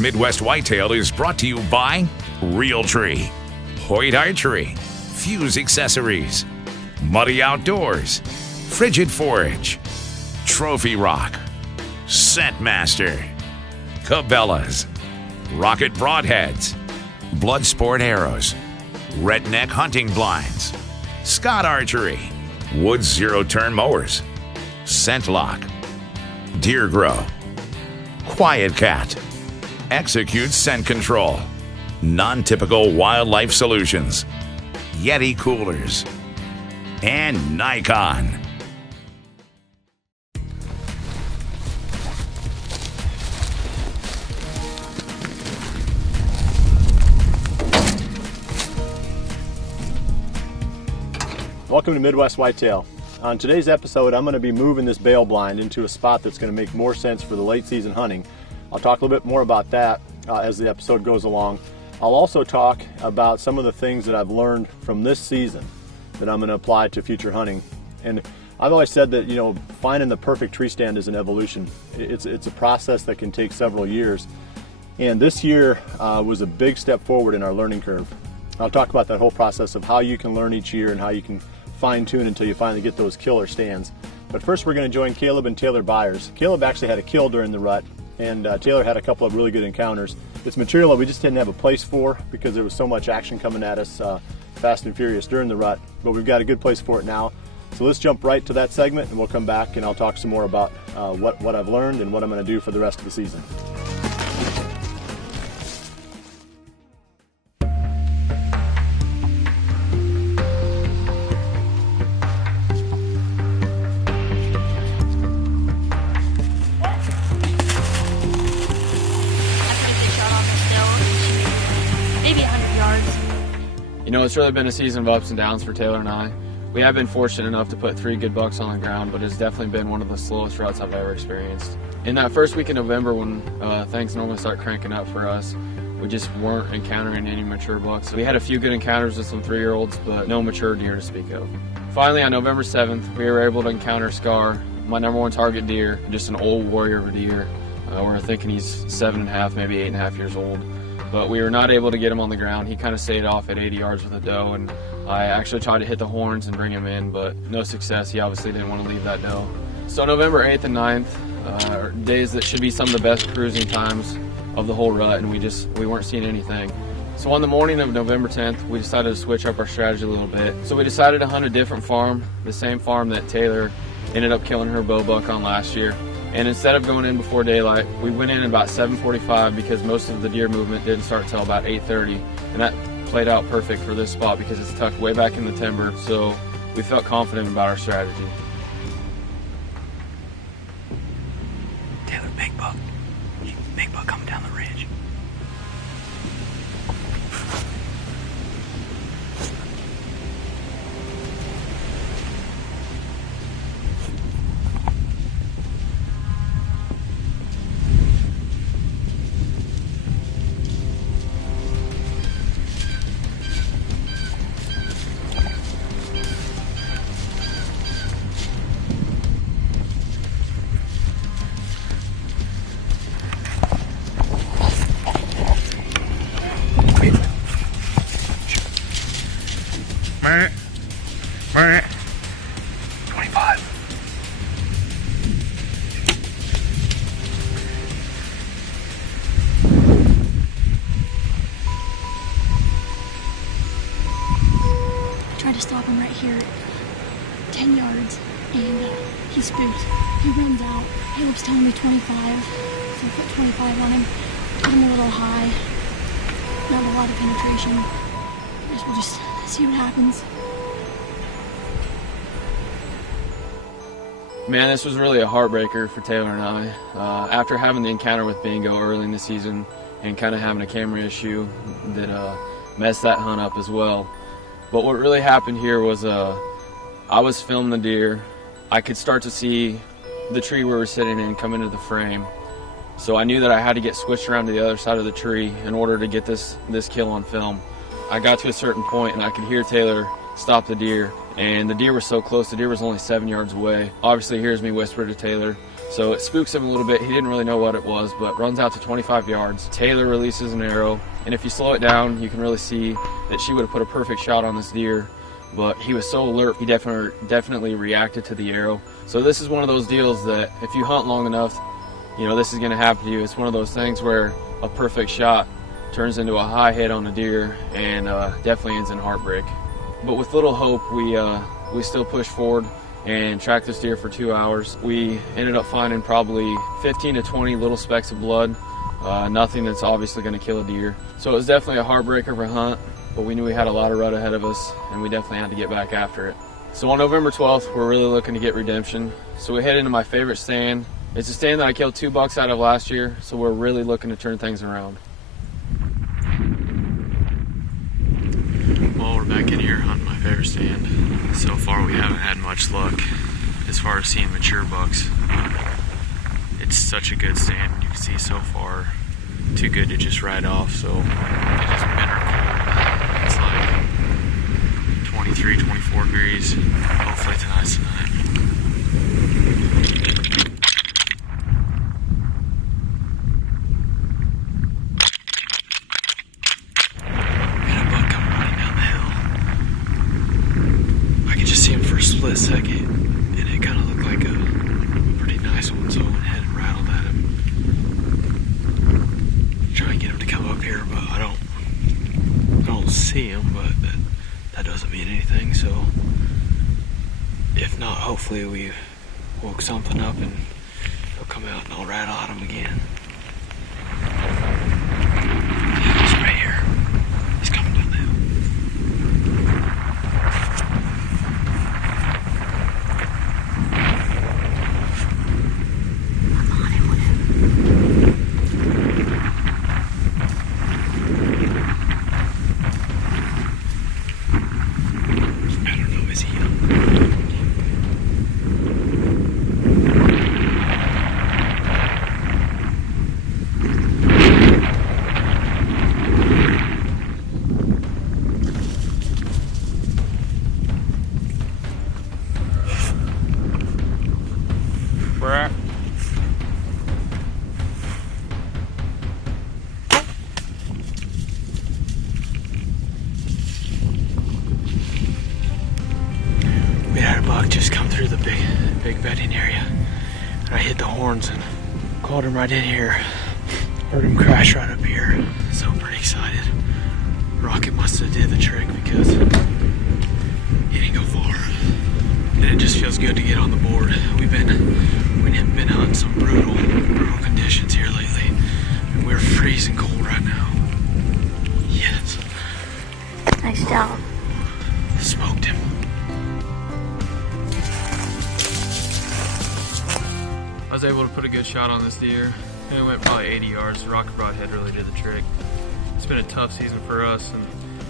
Midwest Whitetail is brought to you by Real Tree, Hoyt Archery, Fuse Accessories, Muddy Outdoors, Frigid Forage, Trophy Rock, Scentmaster, Cabela's, Rocket Broadheads, Bloodsport Arrows, Redneck Hunting Blinds, Scott Archery, Woods Zero Turn Mowers, Scentlock, Deer Grow, Quiet Cat, Execute Scent Control, Non-Typical Wildlife Solutions, Yeti Coolers, and Nikon. Welcome to Midwest Whitetail. On today's episode, I'm going to be moving this bail blind into a spot that's going to make more sense for the late season hunting. I'll talk a little bit more about that as the episode goes along. I'll also talk about some of the things that I've learned from this season that I'm going to apply to future hunting. And I've always said that, finding the perfect tree stand is an evolution. It's a process that can take several years. And this year was a big step forward in our learning curve. I'll talk about that whole process of how you can learn each year and how you can fine-tune until you finally get those killer stands. But first we're going to join Caleb and Taylor Byers. Caleb actually had a kill during the rut, and Taylor had a couple of really good encounters. It's material that we just didn't have a place for because there was so much action coming at us fast and furious during the rut, but we've got a good place for it now. So let's jump right to that segment and we'll come back and I'll talk some more about what I've learned and what I'm going to do for the rest of the season. It's really been a season of ups and downs for Taylor and I. We have been fortunate enough to put 3 good bucks on the ground, but it's definitely been one of the slowest ruts I've ever experienced. In that first week in November, when things normally start cranking up for us, we just weren't encountering any mature bucks. We had a few good encounters with some 3-year-olds, but no mature deer to speak of. Finally, on November 7th, we were able to encounter Scar, my #1 target deer, just an old warrior of a deer. We're thinking he's 7.5, maybe 8.5 years old. But we were not able to get him on the ground. He kind of stayed off at 80 yards with a doe, and I actually tried to hit the horns and bring him in, but no success. He obviously didn't want to leave that doe. So November 8th and 9th are days that should be some of the best cruising times of the whole rut, and we weren't seeing anything. So on the morning of November 10th, we decided to switch up our strategy a little bit. So we decided to hunt a different farm, the same farm that Taylor ended up killing her bow buck on last year. And instead of going in before daylight, we went in about 7:45 because most of the deer movement didn't start till about 8:30. And that played out perfect for this spot because it's tucked way back in the timber. So we felt confident about our strategy. Taylor, big buck coming down the ridge. Tried to stop him right here at 10 yards, and he spooked. He runs out. Caleb's telling me 25, so I put 25 on him. Put him a little high. Not a lot of penetration. I guess we'll just see what happens. Man, this was really a heartbreaker for Taylor and I. After having the encounter with Bingo early in the season and kind of having a camera issue that messed that hunt up as well. But what really happened here was I was filming the deer. I could start to see the tree we were sitting in come into the frame. So I knew that I had to get switched around to the other side of the tree in order to get this kill on film. I got to a certain point and I could hear Taylor stop the deer, and the deer was so close. The deer was only 7 yards away. Obviously hears me whisper to Taylor, So it spooks him a little bit. He didn't really know what it was, but runs out to 25 yards. Taylor releases an arrow, and if you slow it down, you can really see that she would have put a perfect shot on this deer, but he was so alert, he definitely reacted to the arrow. So this is one of those deals that if you hunt long enough, you know, this is going to happen to you. It's one of those things where a perfect shot turns into a high hit on a deer and definitely ends in heartbreak. But with little hope, we still pushed forward and tracked this deer for 2 hours. We ended up finding probably 15 to 20 little specks of blood, nothing that's obviously going to kill a deer. So it was definitely a heartbreaker of a hunt, but we knew we had a lot of rut ahead of us, and we definitely had to get back after it. So on November 12th, we're really looking to get redemption. So we head into my favorite stand. It's a stand that I killed 2 bucks out of last year, so we're really looking to turn things around. Well, we're back in here hunting my favorite stand. So far we haven't had much luck as far as seeing mature bucks. It's such a good stand, you can see so far. Too good to just ride off, so it is bitter cold. It's like 23, 24 degrees. Hopefully tonight's the night. Split second, and it kind of looked like a pretty nice one, so I went ahead and rattled at him. Try and get him to come up here, but I don't see him, but that doesn't mean anything, so if not, hopefully we woke something up and he'll come out and I'll rattle at him again. Yeah, he's right here. He's coming down the hill. We had a buck just come through the big bedding area, and I hit the horns and called him right in here. Heard him crash right up here, so pretty excited. Rocket must have did the trick because he didn't go far, and it just feels good to get on the board. We've been hunting some brutal conditions here lately, and we're freezing cold right now. Yes. Nice job. Smoked him. I was able to put a good shot on this deer, and it went probably 80 yards. The rocket broadhead really did the trick. It's been a tough season for us, and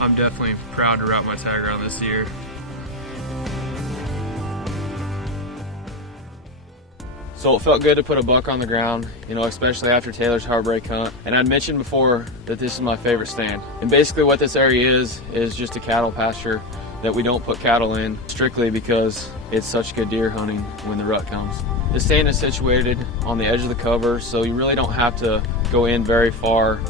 I'm definitely proud to route my tag around this deer. So it felt good to put a buck on the ground, you know, especially after Taylor's heartbreak hunt. And I'd mentioned before that this is my favorite stand. And basically what this area is just a cattle pasture that we don't put cattle in strictly because it's such good deer hunting when the rut comes. The stand is situated on the edge of the cover, so you really don't have to go in very far.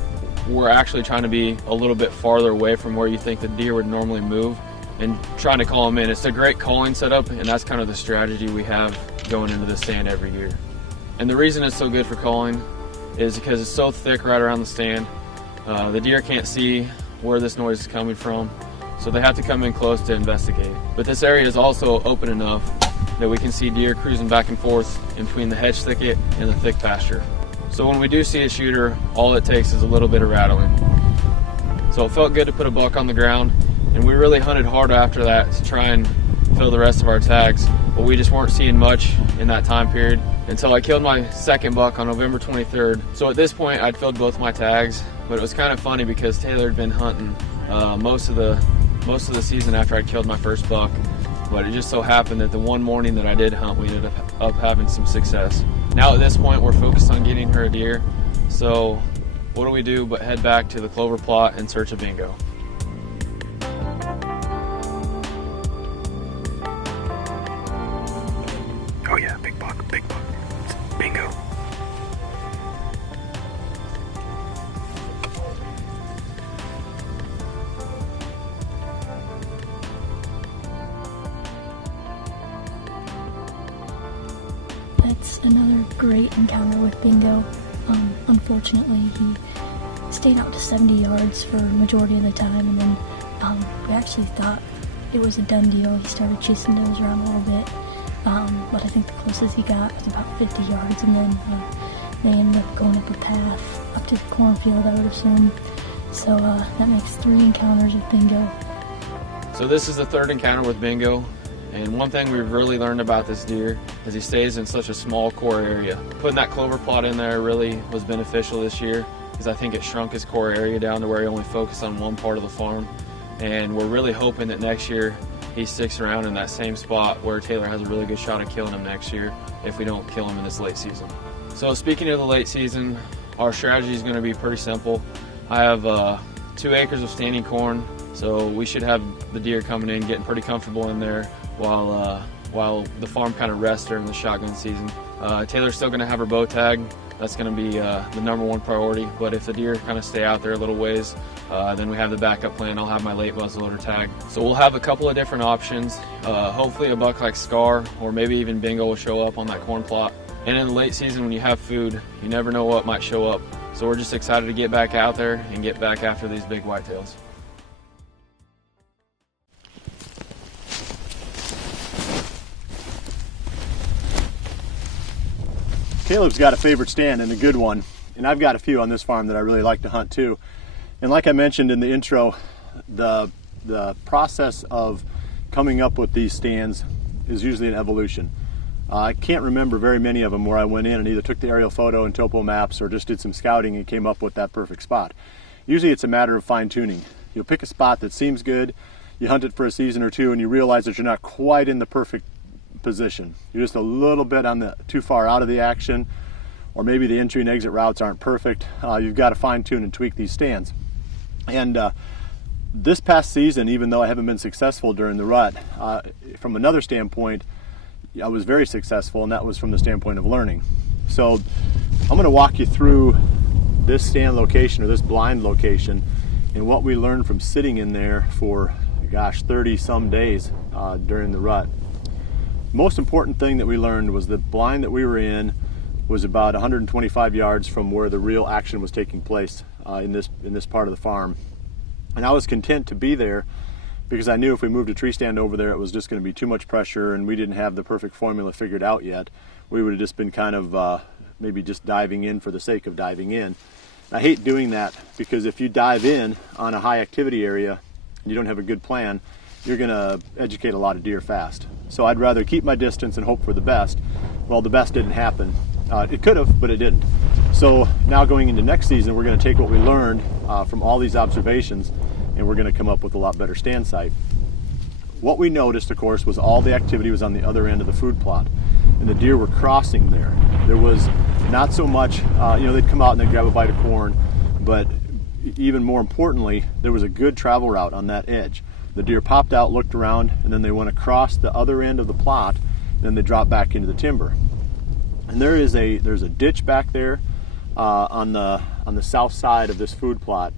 We're actually trying to be a little bit farther away from where you think the deer would normally move and trying to call them in. It's a great calling setup, and that's kind of the strategy we have going into this stand every year. And the reason it's so good for calling is because it's so thick right around the stand. The deer can't see where this noise is coming from, so they have to come in close to investigate. But this area is also open enough that we can see deer cruising back and forth in between the hedge thicket and the thick pasture. So when we do see a shooter, all it takes is a little bit of rattling. So it felt good to put a buck on the ground, and we really hunted hard after that to try and fill the rest of our tags, but we just weren't seeing much in that time period until I killed my second buck on November 23rd. So at this point I'd filled both my tags, but it was kind of funny because Taylor had been hunting most of the season after I'd killed my first buck, but it just so happened that the one morning that I did hunt, we ended up having some success. Now at this point we're focused on getting her a deer, so what do we do but head back to the clover plot in search of bingo. Oh yeah, big buck, big buck. It's a another great encounter with Bingo. Unfortunately, he stayed out to 70 yards for the majority of the time, and then we actually thought it was a done deal. He started chasing those around a little bit, but I think the closest he got was about 50 yards, and then they ended up going up a path up to the cornfield, I would assume. So that makes 3 encounters with Bingo. So this is the 3rd encounter with Bingo, and one thing we've really learned about this deer is he stays in such a small core area. Putting that clover plot in there really was beneficial this year, because I think it shrunk his core area down to where he only focused on one part of the farm. And we're really hoping that next year he sticks around in that same spot where Taylor has a really good shot at killing him next year if we don't kill him in this late season. So speaking of the late season, our strategy is going to be pretty simple. I have 2 acres of standing corn, so we should have the deer coming in, getting pretty comfortable in there while the farm kind of rests during the shotgun season. Taylor's still going to have her bow tag. That's going to be the #1 priority, but if the deer kind of stay out there a little ways, then we have the backup plan. I'll have my late muzzleloader tag. So we'll have a couple of different options. Hopefully a buck like Scar, or maybe even Bingo will show up on that corn plot. And in the late season, when you have food, you never know what might show up. So we're just excited to get back out there and get back after these big whitetails. Caleb's got a favorite stand, and a good one, and I've got a few on this farm that I really like to hunt too. And like I mentioned in the intro, the process of coming up with these stands is usually an evolution. I can't remember very many of them where I went in and either took the aerial photo and topo maps or just did some scouting and came up with that perfect spot. Usually it's a matter of fine-tuning. You'll pick a spot that seems good, you hunt it for a season or two, and you realize that you're not quite in the perfect position. You're just a little bit too far out of the action, or maybe the entry and exit routes aren't perfect. You've got to fine-tune and tweak these stands. And this past season, even though I haven't been successful during the rut, from another standpoint, I was very successful, and that was from the standpoint of learning. So I'm going to walk you through this stand location, or this blind location, and what we learned from sitting in there for, gosh, 30 some days during the rut. Most important thing that we learned was the blind that we were in was about 125 yards from where the real action was taking place in this part of the farm. And I was content to be there because I knew if we moved a tree stand over there, it was just going to be too much pressure, and we didn't have the perfect formula figured out yet. We would have just been kind of maybe just diving in for the sake of diving in. I hate doing that, because if you dive in on a high activity area and you don't have a good plan, you're going to educate a lot of deer fast. So I'd rather keep my distance and hope for the best. Well, the best didn't happen. It could have, but it didn't. So now going into next season, we're going to take what we learned from all these observations, and we're going to come up with a lot better stand site. What we noticed, of course, was all the activity was on the other end of the food plot, and the deer were crossing there. There was not so much, they'd come out and they'd grab a bite of corn, but even more importantly, there was a good travel route on that edge. The deer popped out, looked around, and then they went across the other end of the plot, and then they dropped back into the timber. And there's a ditch back there on the south side of this food plot,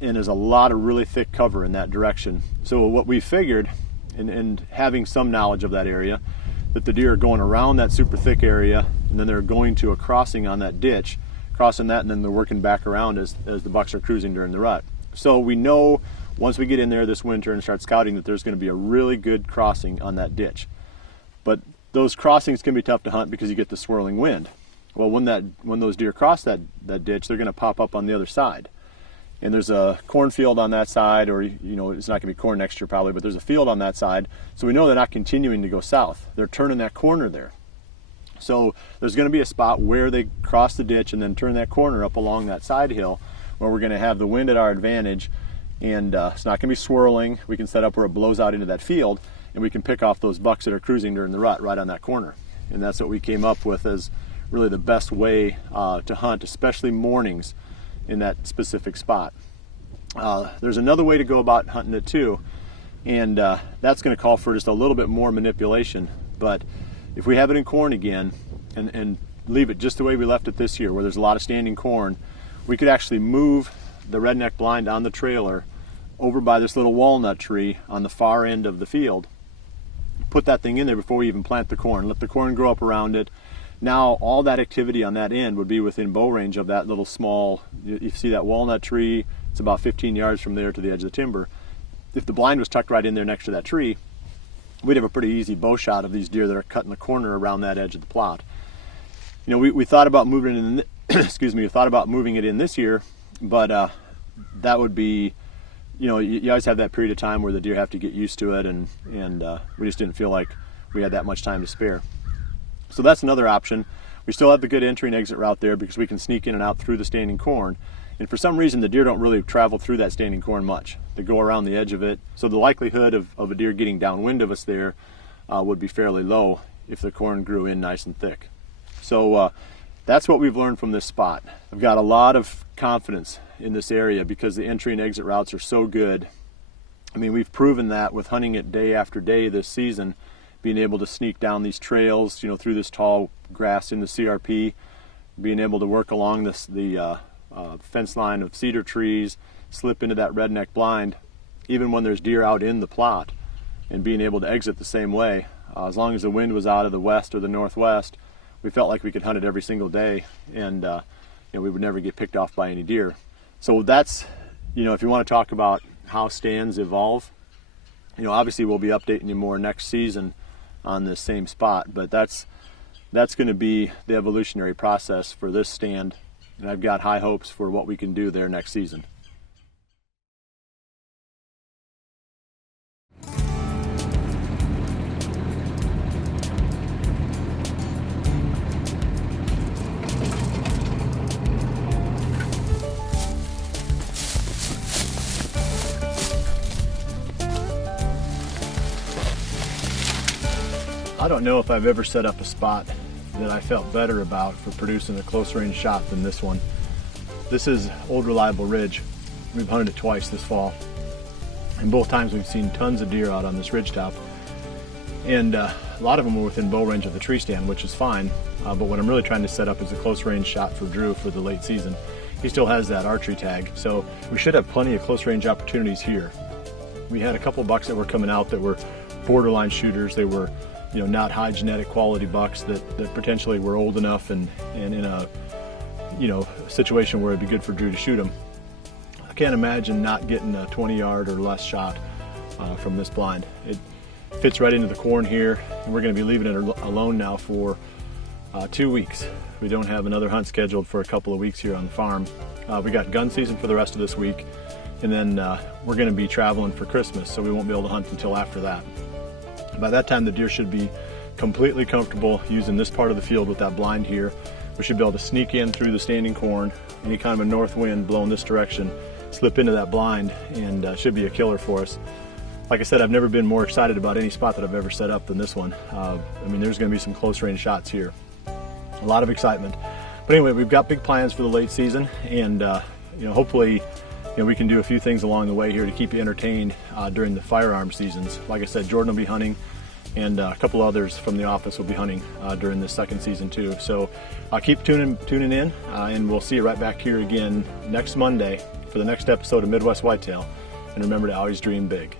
and there's a lot of really thick cover in that direction. So what we figured, and having some knowledge of that area, that the deer are going around that super thick area, and then they're going to a crossing on that ditch, crossing that, and then they're working back around as the bucks are cruising during the rut. So we know once we get in there this winter and start scouting that there's going to be a really good crossing on that ditch. But those crossings can be tough to hunt because you get the swirling wind. Well, when those deer cross that ditch, they're going to pop up on the other side. And there's a cornfield on that side, or it's not going to be corn next year probably, but there's a field on that side. So we know they're not continuing to go south. They're turning that corner there. So there's going to be a spot where they cross the ditch and then turn that corner up along that side hill, where we're going to have the wind at our advantage, and it's not going to be swirling. We can set up where it blows out into that field, and we can pick off those bucks that are cruising during the rut right on that corner. And that's what we came up with as really the best way to hunt, especially mornings, in that specific spot. There's another way to go about hunting it too, and that's going to call for just a little bit more manipulation. But if we have it in corn again and leave it just the way we left it this year, where there's a lot of standing corn, we could actually move the redneck blind on the trailer over by this little walnut tree on the far end of the field, put that thing in there before we even plant the corn, let the corn grow up around it, Now all that activity on that end would be within bow range of that little small, you see that walnut tree, it's about 15 yards from there to the edge of the timber. If the blind was tucked right in there next to that tree, we'd have a pretty easy bow shot of these deer that are cutting the corner around that edge of the plot. You know, we thought about moving it in, excuse me, we thought about moving it in this year, but that would be, you know, you always have that period of time where the deer have to get used to it, and we just didn't feel like we had that much time to spare. So that's another option. We still have the good entry and exit route there because we can sneak in and out through the standing corn. And for some reason, the deer don't really travel through that standing corn much. They go around the edge of it. So the likelihood of a deer getting downwind of us there would be fairly low if the corn grew in nice and thick. So that's what we've learned from this spot. I've got a lot of confidence in this area because the entry and exit routes are so good. I mean, we've proven that with hunting it day after day this season, being able to sneak down these trails, you know, through this tall grass in the CRP, being able to work along the fence line of cedar trees, slip into that redneck blind, even when there's deer out in the plot, and being able to exit the same way. As long as the wind was out of the west or the northwest, we felt like we could hunt it every single day, and you know, we would never get picked off by any deer. So that's, you know, if you want to talk about how stands evolve, you know, obviously we'll be updating you more next season on this same spot, but that's going to be the evolutionary process for this stand, and I've got high hopes for what we can do there next season. I don't know if I've ever set up a spot that I felt better about for producing a close range shot than this one. This is Old Reliable Ridge. We've hunted it twice this fall, and both times we've seen tons of deer out on this ridgetop, and a lot of them were within bow range of the tree stand, which is fine, but what I'm really trying to set up is a close range shot for Drew for the late season. He still has that archery tag, so we should have plenty of close range opportunities here. We had a couple bucks that were coming out that were borderline shooters. They were, you know, not high genetic quality bucks that potentially were old enough and in a, you know, situation where it'd be good for Drew to shoot them. I can't imagine not getting a 20-yard or less shot from this blind. It fits right into the corn here, and we're going to be leaving it alone now for 2 weeks. We don't have another hunt scheduled for a couple of weeks here on the farm. We got gun season for the rest of this week, and then we're going to be traveling for Christmas, so we won't be able to hunt until after that. By that time, the deer should be completely comfortable using this part of the field with that blind here. We should be able to sneak in through the standing corn, any kind of a north wind blowing this direction, slip into that blind, and should be a killer for us. Like I said, I've never been more excited about any spot that I've ever set up than this one. I mean, there's going to be some close range shots here. A lot of excitement. But anyway, we've got big plans for the late season, and you know, hopefully, you know, we can do a few things along the way here to keep you entertained during the firearm seasons. Like I said, Jordan will be hunting, and a couple others from the office will be hunting during this second season too. So keep tuning in, and we'll see you right back here again next Monday for the next episode of Midwest Whitetail. And remember to always dream big.